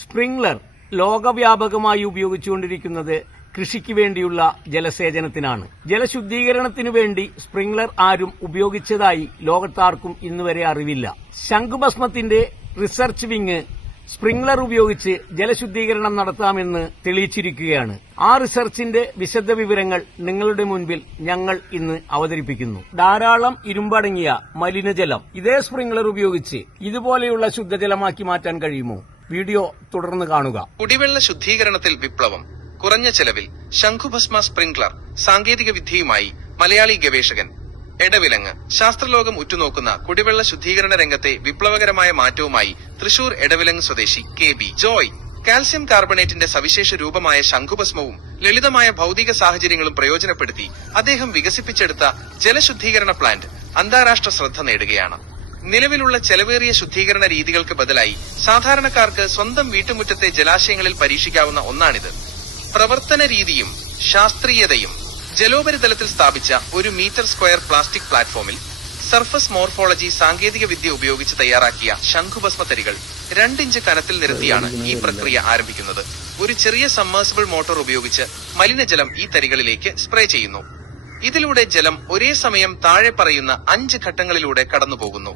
Sprinkler ലോകവ്യാപകമായി ഉപയോഗിച്ചുകൊണ്ടിരിക്കുന്നത് കൃഷിക്ക് വേണ്ടിയുള്ള ജലസേചനത്തിനാണ്. ജലശുദ്ധീകരണത്തിനു വേണ്ടി സ്പ്രിംഗ്ലർ ആരും ഉപയോഗിച്ചതായി ലോകത്താർക്കും ഇന്നുവരെ അറിവില്ല. ശംഖുഭസ്മത്തിന്റെ റിസർച്ച് വിങ് സ്പ്രിംഗ്ലർ ഉപയോഗിച്ച് ജലശുദ്ധീകരണം നടത്താമെന്ന് തെളിയിച്ചിരിക്കുകയാണ്. ആ റിസർച്ചിന്റെ വിശദവിവരങ്ങൾ നിങ്ങളുടെ മുൻപിൽ ഞങ്ങൾ ഇന്ന് അവതരിപ്പിക്കുന്നു. ധാരാളം ഇരുമ്പടങ്ങിയ മലിനജലം ഇതേ സ്പ്രിംഗ്ലർ ഉപയോഗിച്ച് ഇതുപോലെയുള്ള ശുദ്ധജലമാക്കി മാറ്റാൻ കഴിയുമോ? വീഡിയോ തുടർന്ന് കാണുക. കുടിവെള്ള ശുദ്ധീകരണത്തിൽ വിപ്ലവം, കുറഞ്ഞ ചെലവിൽ ശംഖുഭസ്മ സ്പ്രിംഗ്ലർ സാങ്കേതിക വിദ്യയുമായി മലയാളി ഗവേഷകൻ. എടവിലങ്ങ്. ശാസ്ത്രലോകം ഉറ്റുനോക്കുന്ന കുടിവെള്ള ശുദ്ധീകരണ രംഗത്തെ വിപ്ലവകരമായ മാറ്റവുമായി തൃശൂർ എടവിലങ്ങ് സ്വദേശി KB ജോയ്. കാൽസ്യം കാർബണേറ്റിന്റെ സവിശേഷ രൂപമായ ശംഖുഭസ്മവും ലളിതമായ ഭൗതിക സാഹചര്യങ്ങളും പ്രയോജനപ്പെടുത്തി അദ്ദേഹം വികസിപ്പിച്ചെടുത്ത ജലശുദ്ധീകരണ പ്ലാന്റ് അന്താരാഷ്ട്ര ശ്രദ്ധ നേടുകയാണ്. നിലവിലുള്ള ചെലവേറിയ ശുദ്ധീകരണ രീതികൾക്ക് ബദലായി സാധാരണക്കാർക്ക് സ്വന്തം വീട്ടുമുറ്റത്തെ ജലാശയങ്ങളിൽ പരീക്ഷിക്കാവുന്ന ഒന്നാണിത്. പ്രവർത്തന രീതിയും ശാസ്ത്രീയതയും. ജലോപരിതലത്തിൽ സ്ഥാപിച്ച 1 മീറ്റർ സ്ക്വയർ പ്ലാസ്റ്റിക് പ്ലാറ്റ്ഫോമിൽ സർഫസ് മോർഫോളജി സാങ്കേതിക വിദ്യ ഉപയോഗിച്ച് തയ്യാറാക്കിയ ശംഖുഭസ്മ തരികൾ 2 ഇഞ്ച് കനത്തിൽ നിരത്തിയാണ് ഈ പ്രക്രിയ ആരംഭിക്കുന്നത്. ഒരു ചെറിയ സബ്മേഴ്സിബിൾ മോട്ടോർ ഉപയോഗിച്ച് മലിനജലം ഈ തരികളിലേക്ക് സ്പ്രേ ചെയ്യുന്നു. ഇതിലൂടെ ജലം ഒരേ സമയം താഴെ പറയുന്ന 5 ഘട്ടങ്ങളിലൂടെ കടന്നുപോകുന്നു.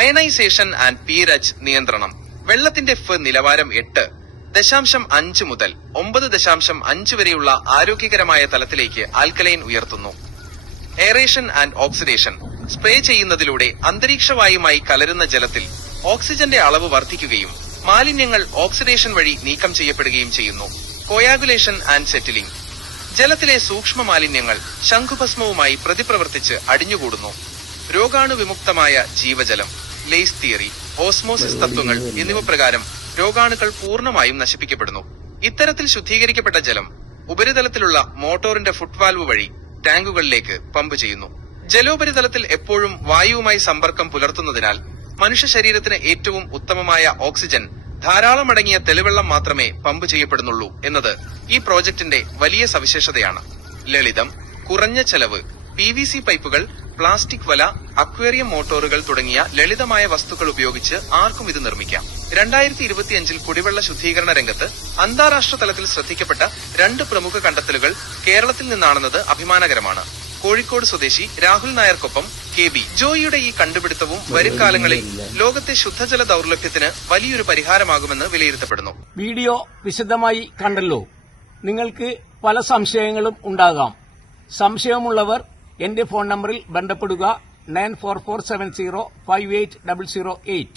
അയണൈസേഷൻ ആൻഡ് പീരച്ച് നിയന്ത്രണം. വെള്ളത്തിന്റെ നിലവാരം 8.5 മുതൽ 9.5 വരെയുള്ള ആരോഗ്യകരമായ തലത്തിലേക്ക് ആൽക്കലൈൻ ഉയർത്തുന്നു. Aeration and oxidation. സ്പ്രേ ചെയ്യുന്നതിലൂടെ അന്തരീക്ഷവായുമായി കലരുന്ന ജലത്തിൽ ഓക്സിജന്റെ അളവ് വർദ്ധിക്കുകയും മാലിന്യങ്ങൾ ഓക്സിഡേഷൻ വഴി നീക്കം ചെയ്യപ്പെടുകയും ചെയ്യുന്നു. Coagulation and settling. ജലത്തിലെ സൂക്ഷ്മ മാലിന്യങ്ങൾ ശംഖുഭസ്മവുമായി പ്രതിപ്രവർത്തിച്ച് അടിഞ്ഞുകൂടുന്നു. രോഗാണുവിമുക്തമായ ജീവജലം. ലെയ്സ് തിയറി, ഓസ്മോസിസ് തത്വങ്ങൾ എന്നിവ പ്രകാരം രോഗാണുക്കൾ പൂർണ്ണമായും നശിപ്പിക്കപ്പെടുന്നു. ഇത്തരത്തിൽ ശുദ്ധീകരിക്കപ്പെട്ട ജലം ഉപരിതലത്തിലുള്ള മോട്ടോറിന്റെ ഫുട്വാൽവ് വഴി ടാങ്കുകളിലേക്ക് പമ്പ് ചെയ്യുന്നു. ജലോപരിതലത്തിൽ എപ്പോഴും വായുവുമായി സമ്പർക്കം പുലർത്തുന്നതിനാൽ മനുഷ്യ ശരീരത്തിന് ഏറ്റവും ഉത്തമമായ ഓക്സിജൻ ധാരാളമടങ്ങിയ തെളിവെള്ളം മാത്രമേ പമ്പ് ചെയ്യപ്പെടുന്നുള്ളൂ എന്നത് ഈ പ്രോജക്ടിന്റെ വലിയ സവിശേഷതയാണ്. ലളിതം, കുറഞ്ഞ ചെലവ്. PVC പൈപ്പുകൾ, പ്ലാസ്റ്റിക് വല, അക്വേറിയം മോട്ടോറുകൾ തുടങ്ങിയ ലളിതമായ വസ്തുക്കൾ ഉപയോഗിച്ച് ആർക്കും ഇത് നിർമ്മിക്കാം. 2025 കുടിവെള്ള ശുദ്ധീകരണ രംഗത്ത് അന്താരാഷ്ട്ര തലത്തിൽ ശ്രദ്ധിക്കപ്പെട്ട 2 പ്രമുഖ കണ്ടെത്തലുകൾ കേരളത്തിൽ നിന്നാണെന്നത് അഭിമാനകരമാണ്. കോഴിക്കോട് സ്വദേശി രാഹുൽ നായർക്കൊപ്പം KB ജോയിയുടെ ഈ കണ്ടുപിടുത്തവും വരും കാലങ്ങളിൽ ലോകത്തെ ശുദ്ധജല ദൗർലഭ്യത്തിന് വലിയൊരു പരിഹാരമാകുമെന്ന് വിലയിരുത്തപ്പെടുന്നു. വീഡിയോ വിശദമായി കണ്ടല്ലോ. നിങ്ങൾക്ക് പല സംശയങ്ങളും ഉണ്ടാകാം. സംശയമുള്ളവർ എന്റെ ഫോൺ നമ്പറിൽ ബന്ധപ്പെടുക. 9447058008.